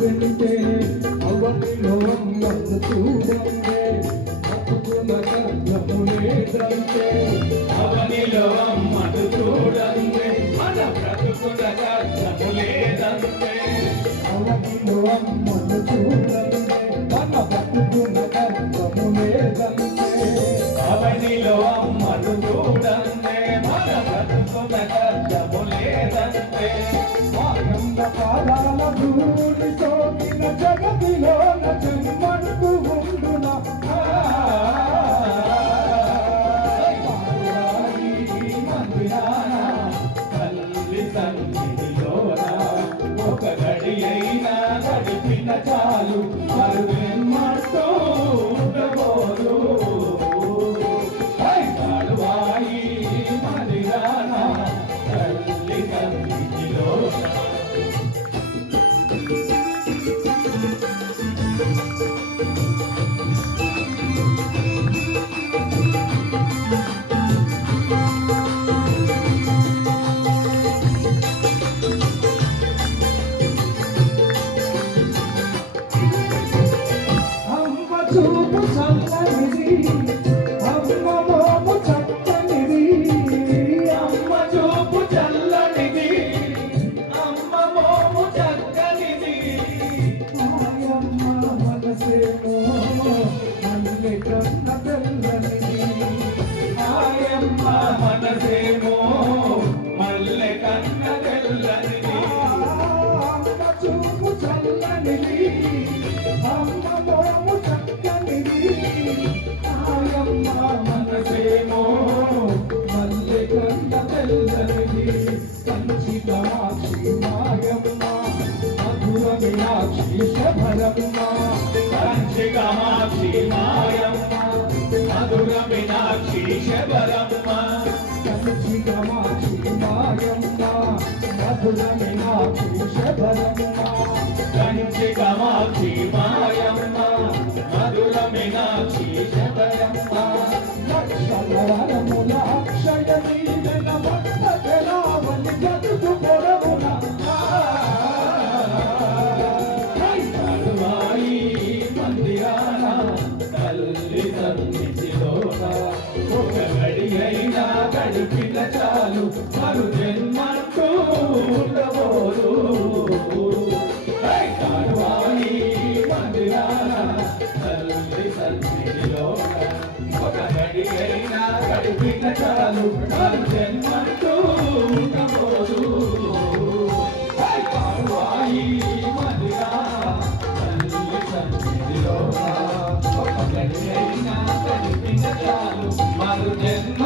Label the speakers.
Speaker 1: వెంటే అవనిలో అమ్మను చూడండే. అప్పుకున్న కర్మము లేదంటే
Speaker 2: అవనిలో అమ్మను చూడండి. మన బ్రతుకుల కష్టము లేదంటే
Speaker 1: అవనిలో అమ్మను చూడండే. మన బతుకున్న కర్మము లేదంటే
Speaker 2: అవనిలో అమ్మను చూడండి. మన బ్రతుకుల కష్టము లేదంటే
Speaker 1: ఆనంద పాదాల ధూళి సోకిన జన్మంటూ ఉండునా
Speaker 2: తల్లి సన్నిధిలోన ఒక గడి అయినా గడిపిన చాలు
Speaker 1: మరువే చూపు చల్లనిది అమ్మ చక్కనిది.
Speaker 2: అమ్మ చూపు చల్లనిది. చక్కనిది.
Speaker 1: ఆయమ్మ కన్న తెల్లనిది మాయమ్మ మధుర మీనాక్షి శబరమ్మ
Speaker 2: కంచి కామాక్షి మాయమ్మ మధుర మీనాక్షి శబరమ్మ
Speaker 1: కంచి మాయమ్మ మధుర మీనాక్షి శబరమ్మ
Speaker 2: కంచి మాయమ్మ మధుర ఒక గడి అయినా గడిపిన చాలు మరు జన్మంటూ ఉండబోదు మందిరాన తల్లి ఒక గడి అయినా గడిపిన చాలు మరు జన్మంటూ Father, dead